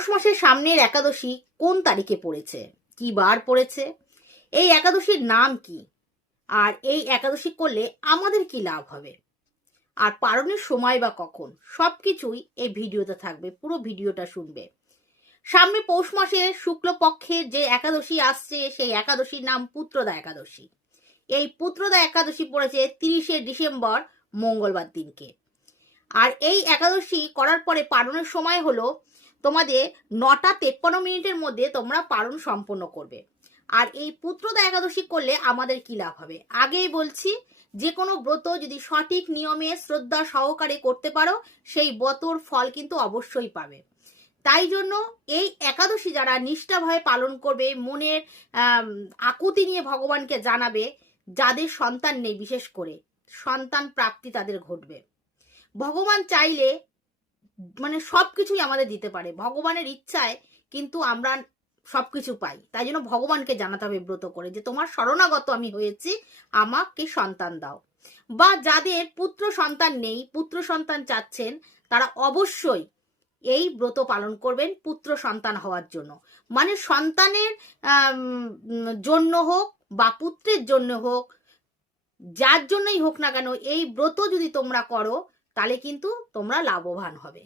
পৌষ মাসের সামনের একাদশী কোন তারিখে পড়েছে, কি বার পড়েছে, এই একাদশীর নাম কি, আর এই একাদশী করলে আমাদের কি লাভ হবে, আর পালনের সময় বা কখন, সবকিছুই এই ভিডিওতে থাকবে। পুরো ভিডিওটা শুনবে। সামনে পৌষ মাসে শুক্লপক্ষের যে একাদশী আসছে সেই একাদশীর নাম পুত্রদা একাদশী। এই পুত্রদা একাদশী পড়েছে 30শে ডিসেম্বর মঙ্গলবার দিনকে। আর এই একাদশী করার পরে পালনের সময় হলো তোমাদের 9টা 53 মিনিটের মধ্যে তোমরা পালন সম্পন্ন করবে। আর এই পুত্রদা একাদশী করলে আমাদের কি লাভ হবে, আগেই বলছি, যে কোনো ব্রত যদি সঠিক নিয়মে শ্রদ্ধা সহকারে করতে পারো সেই ব্রতর ফল কিন্তু অবশ্যই পাবে। তাই জন্য এই একাদশী যারা নিষ্ঠাভাবে পালন করবে, মনের আকুতি নিয়ে ভগবানকে জানাবে, যাদের সন্তান নেই বিশেষ করে সন্তান প্রাপ্তি তাদের ঘটবে। ভগবান চাইলে মানে সবকিছুই আমাদের দিতে পারে, ভগবানের ইচ্ছায় কিন্তু আমরা সবকিছু পাই। তাই জন্য ভগবানকে জানাতে হবে ব্রত করে যে তোমার শরণাগত আমি হয়েছি, আমাকে সন্তান দাও। বা যাদের পুত্র সন্তান নেই, পুত্র সন্তান চাচ্ছেন, তারা অবশ্যই এই ব্রত পালন করবেন পুত্র সন্তান হওয়ার জন্য। মানে সন্তানের জন্য হোক বা পুত্রের জন্য হোক, যার জন্যই হোক না কেন, এই ব্রত যদি তোমরা করো তাহলে কিন্তু তোমরা লাভবান হবে।